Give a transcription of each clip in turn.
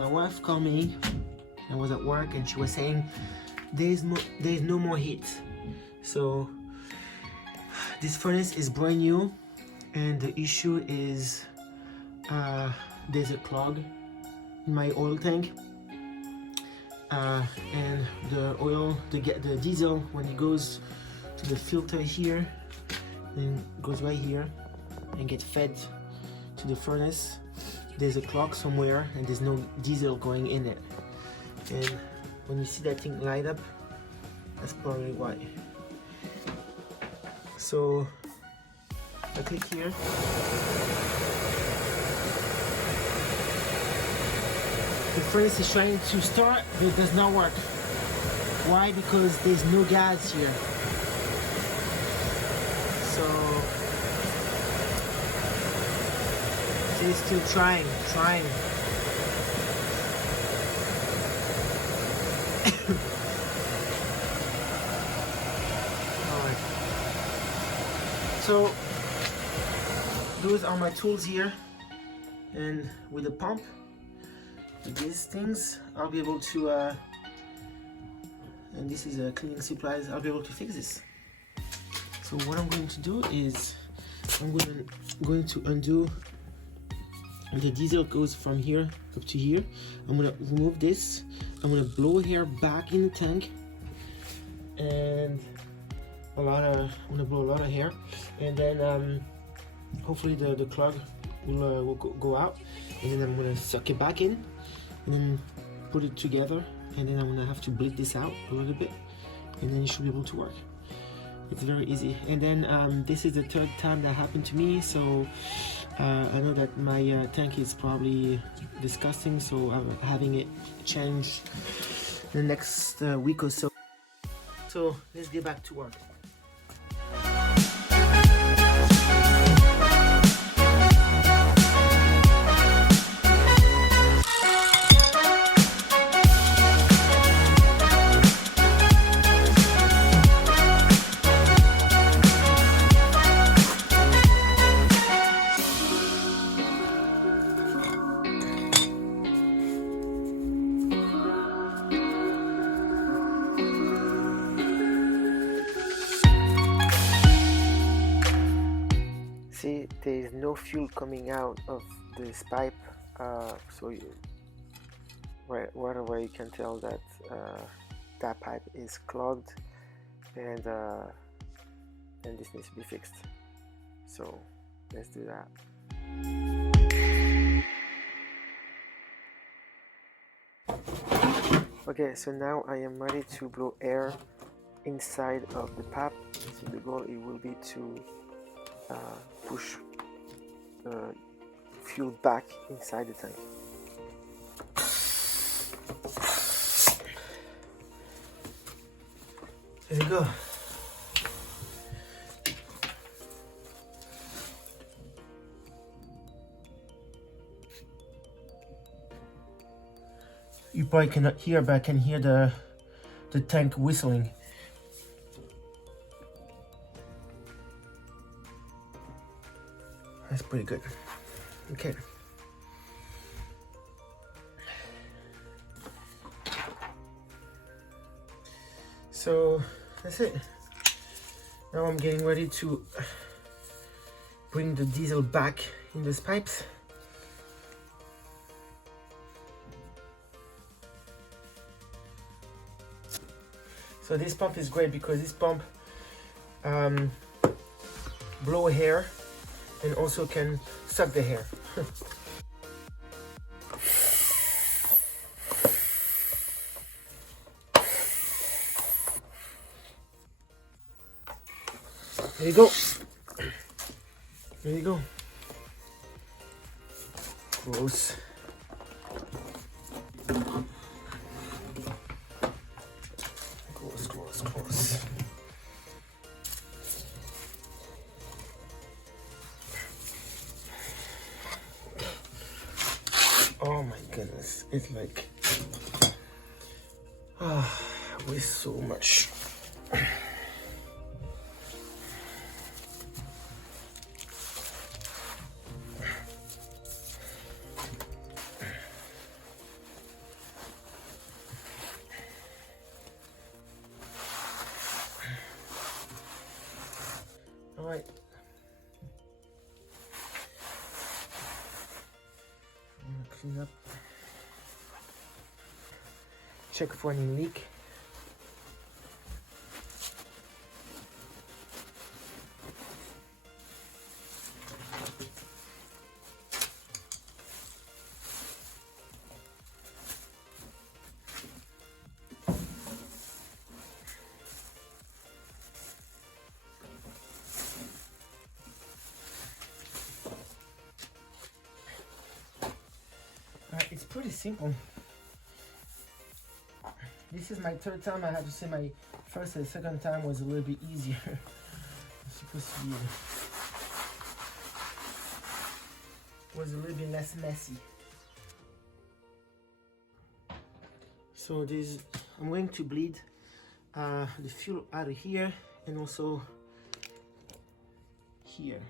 my wife called me. I was at work and she was saying there's no more heat. So this furnace is brand new, and the issue is there's a clog in my oil tank, and the oil, the diesel, when it goes to the filter here, then goes right here and gets fed to the furnace. There's a clog somewhere and there's no diesel going in it. And when you see that thing light up, that's probably why. So I click here. The furnace is trying to start, but it does not work. Why? Because there's no gas here. So it's still trying. Alright. So those are my tools here, and with the pump, with these things, I'll be able to, and this is cleaning supplies, I'll be able to fix this. So what I'm going to do is, I'm going to undo. The diesel goes from here up to here. I'm gonna remove this. I'm gonna blow air back in the tank, and I'm gonna blow a lot of air, and then hopefully the clog will go out, and then I'm gonna suck it back in, and then put it together, and then I'm gonna have to bleed this out a little bit, and then it should be able to work. It's very easy. And then this is the third time that happened to me, so I know that my tank is probably disgusting, so I'm having it changed the next week or so. So let's get back to work. See, there is no fuel coming out of this pipe, so right away you can tell that that pipe is clogged, and this needs to be fixed. So let's do that. Okay, so now I am ready to blow air inside of the pipe. So the goal it will be to push fuel back inside the tank. There you go. You probably cannot hear, but I can hear the tank whistling. That's pretty good. Okay. So that's it. Now I'm getting ready to bring the diesel back in these pipes. So this pump is great because this pump blow air and also can suck the air. There you go. There you go. Close. Close. Oh my goodness, it's like, I waste so much. right. I'm gonna clean up. Check for any leak. It's pretty simple. This is my third time. I have to say my first and second time was a little bit easier. It's supposed to be was a little bit less messy. So this, I'm going to bleed the fuel out of here and also here.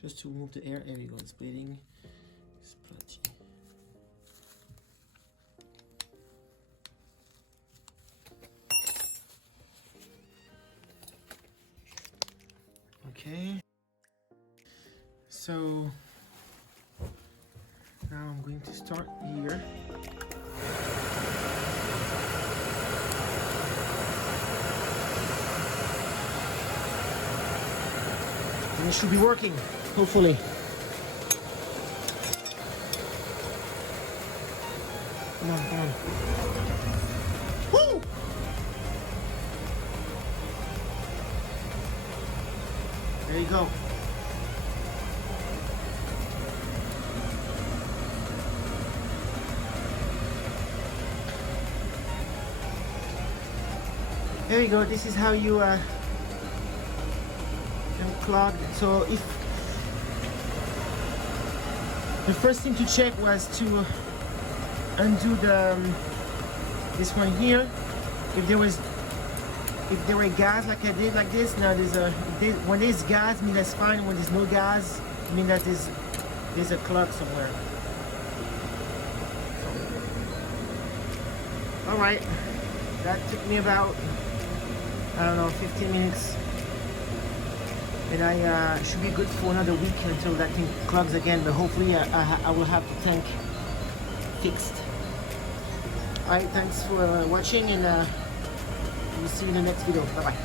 Just to remove the air. There we go, it's bleeding. It's bloody. Okay. So now I'm going to start here. And it should be working. Hopefully. Come on, come on. Woo! There you go. There you go. This is how you unclog. So if the first thing to check was to undo the this one here. If there were gas like I did like this. Now when there's gas, I mean that's fine. When there's no gas, I mean that there's a clog somewhere. All right, that took me about, I don't know, 15 minutes. And I should be good for another week until that thing clogs again, but hopefully I will have the tank fixed. Alright, thanks for watching, and we'll see you in the next video. Bye bye.